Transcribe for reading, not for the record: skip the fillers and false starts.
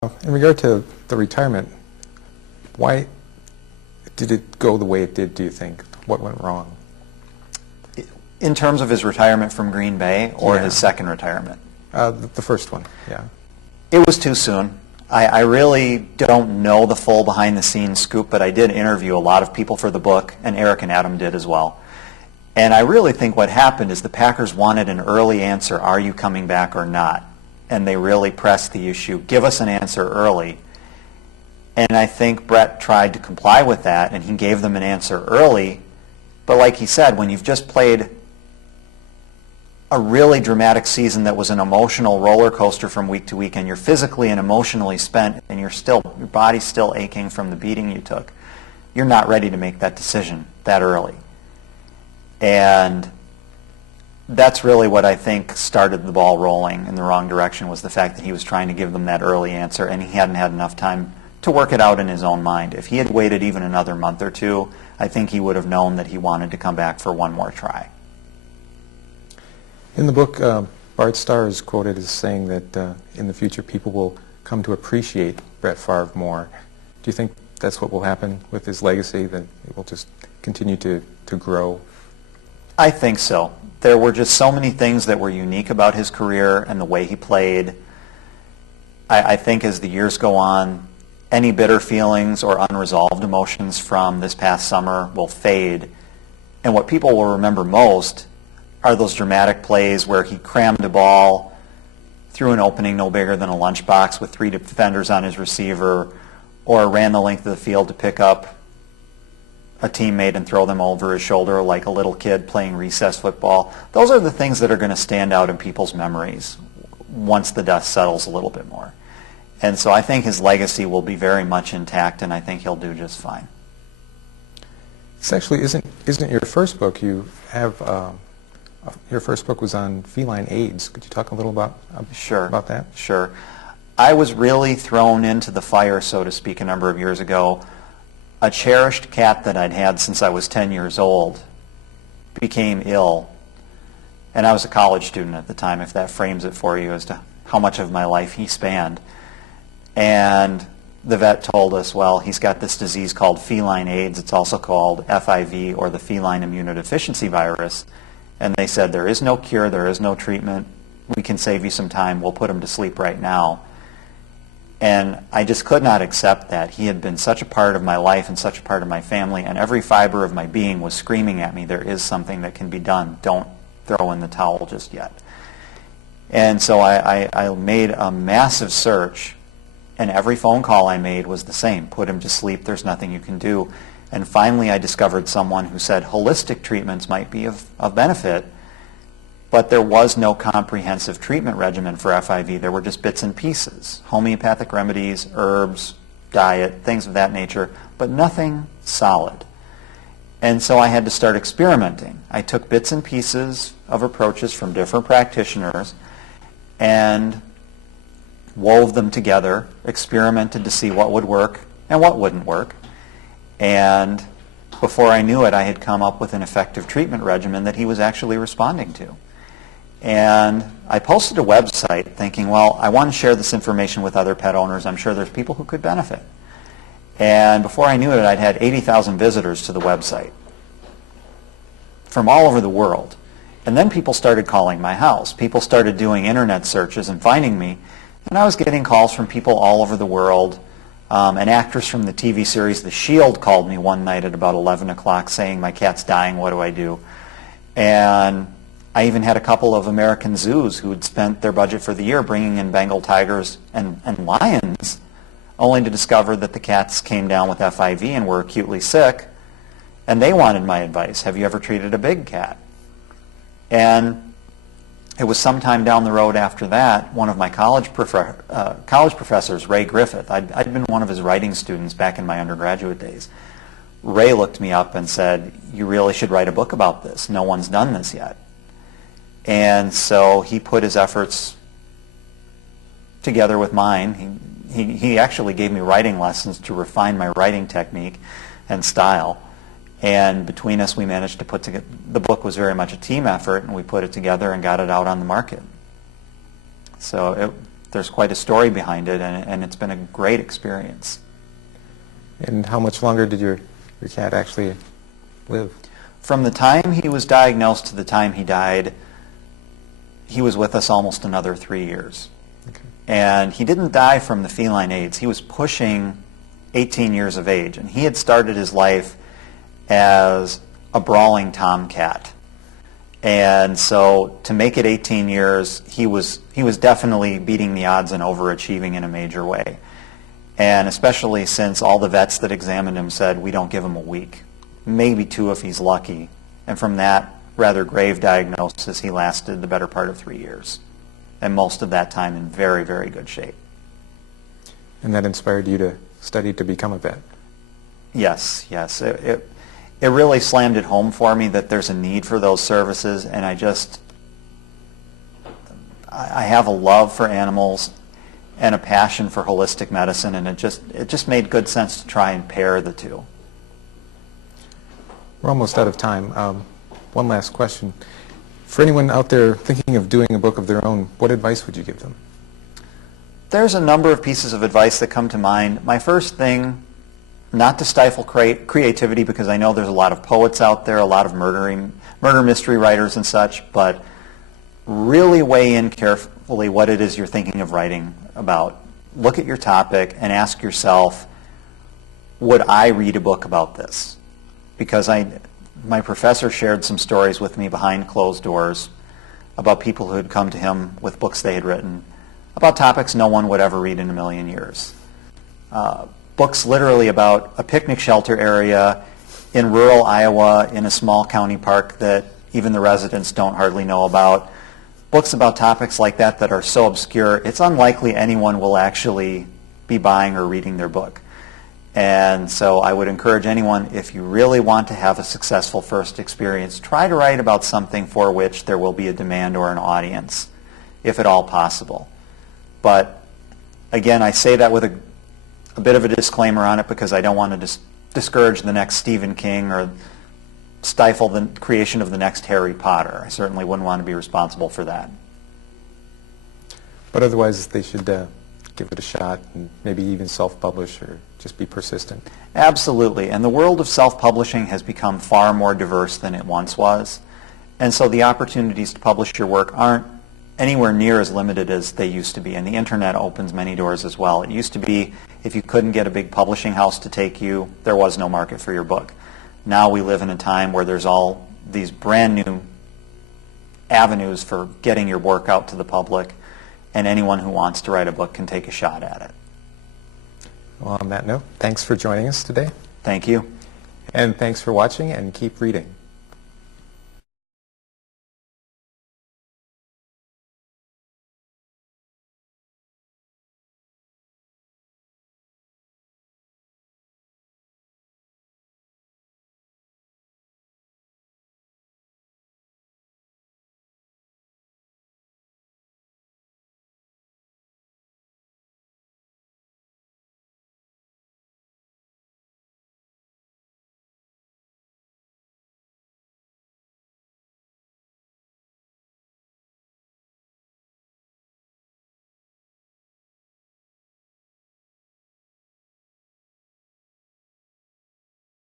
In regard to the retirement, why did it go the way it did, do you think? What went wrong? In terms of his retirement from Green Bay or Yeah. his second retirement? The first one, yeah. It was too soon. I really don't know the full behind-the-scenes scoop, but I did interview a lot of people for the book, and Eric and Adam did as well. And I really think what happened is the Packers wanted an early answer, are you coming back or not? And they really pressed the issue, give us an answer early. And I think Brett tried to comply with that, and he gave them an answer early. But like he said, when you've just played a really dramatic season that was an emotional roller coaster from week to week, and you're physically and emotionally spent, and your body's still aching from the beating you took, you're not ready to make that decision that early. And that's really what I think started the ball rolling in the wrong direction, was the fact that he was trying to give them that early answer, and he hadn't had enough time to work it out in his own mind. If he had waited even another month or two, I think he would have known that he wanted to come back for one more try. In the book, Bart Starr is quoted as saying that in the future people will come to appreciate Brett Favre more. Do you think that's what will happen with his legacy, that it will just continue to grow? I think so. There were just so many things that were unique about his career and the way he played. I think as the years go on, any bitter feelings or unresolved emotions from this past summer will fade. And what people will remember most are those dramatic plays where he crammed a ball through an opening no bigger than a lunchbox with 3 defenders on his receiver, or ran the length of the field to pick up a teammate and throw them over his shoulder like a little kid playing recess football. Those are the things that are going to stand out in people's memories once the dust settles a little bit more. And so I think his legacy will be very much intact, and I think he'll do just fine. This actually isn't your first book. You have your first book was on feline AIDS. Could you talk a little about that? Sure. I was really thrown into the fire, so to speak, a number of years ago. A cherished cat that I'd had since I was 10 years old became ill. And I was a college student at the time, if that frames it for you as to how much of my life he spanned. And the vet told us, well, he's got this disease called feline AIDS. It's also called FIV, or the feline immunodeficiency virus. And they said, there is no cure, there is no treatment. We can save you some time. We'll put him to sleep right now. And I just could not accept that. He had been such a part of my life and such a part of my family, and every fiber of my being was screaming at me, there is something that can be done. Don't throw in the towel just yet. And so I made a massive search, and every phone call I made was the same. Put him to sleep, there's nothing you can do. And finally I discovered someone who said holistic treatments might be of benefit, but there was no comprehensive treatment regimen for FIV. There were just bits and pieces, homeopathic remedies, herbs, diet, things of that nature, but nothing solid. And so I had to start experimenting. I took bits and pieces of approaches from different practitioners and wove them together, experimented to see what would work and what wouldn't work. And before I knew it, I had come up with an effective treatment regimen that he was actually responding to. And I posted a website thinking, well, I want to share this information with other pet owners. I'm sure there's people who could benefit. And before I knew it, I'd had 80,000 visitors to the website from all over the world. And then people started calling my house. People started doing internet searches and finding me. And I was getting calls from people all over the world. An actress from the TV series The Shield called me one night at about 11 o'clock saying, my cat's dying, what do I do? And I even had a couple of American zoos who had spent their budget for the year bringing in Bengal tigers and lions, only to discover that the cats came down with FIV and were acutely sick, and they wanted my advice. Have you ever treated a big cat? And it was sometime down the road after that, one of my college professors, Ray Griffith, I'd been one of his writing students back in my undergraduate days. Ray looked me up and said, you really should write a book about this. No one's done this yet. And so he put his efforts together with mine. He actually gave me writing lessons to refine my writing technique and style. And between us, we managed to put together, the book was very much a team effort, and we put it together and got it out on the market. So there's quite a story behind it, and it's been a great experience. And how much longer did your cat actually live? From the time he was diagnosed to the time he died, he was with us almost another 3 years. Okay. And he didn't die from the feline AIDS. He was pushing 18 years of age, and he had started his life as a brawling tomcat. And so to make it 18 years, he was definitely beating the odds and overachieving in a major way. And especially since all the vets that examined him said, we don't give him a week, maybe 2 if he's lucky. And from that rather grave diagnosis, he lasted the better part of 3 years. And most of that time in very, very good shape. And that inspired you to study to become a vet? Yes, yes. It really slammed it home for me that there's a need for those services, and I have a love for animals and a passion for holistic medicine, and it just made good sense to try and pair the two. We're almost out of time. One last question. For anyone out there thinking of doing a book of their own, what advice would you give them? There's a number of pieces of advice that come to mind. My first thing, not to stifle creativity, because I know there's a lot of poets out there, a lot of murder mystery writers and such, but really weigh in carefully what it is you're thinking of writing about. Look at your topic and ask yourself, would I read a book about this? Because my professor shared some stories with me behind closed doors about people who had come to him with books they had written about topics no one would ever read in a million years. Books literally about a picnic shelter area in rural Iowa in a small county park that even the residents don't hardly know about. Books about topics like that that are so obscure, it's unlikely anyone will actually be buying or reading their book. And so I would encourage anyone, if you really want to have a successful first experience, try to write about something for which there will be a demand or an audience, if at all possible. But again, I say that with a bit of a disclaimer on it because I don't want to discourage the next Stephen King or stifle the creation of the next Harry Potter. I certainly wouldn't want to be responsible for that. But otherwise, they should give it a shot and maybe even self-publish or just be persistent. Absolutely. And the world of self-publishing has become far more diverse than it once was. And so the opportunities to publish your work aren't anywhere near as limited as they used to be. And the internet opens many doors as well. It used to be if you couldn't get a big publishing house to take you, there was no market for your book. Now we live in a time where there's all these brand new avenues for getting your work out to the public, and anyone who wants to write a book can take a shot at it. Well, on that note, thanks for joining us today. Thank you. And thanks for watching, and keep reading.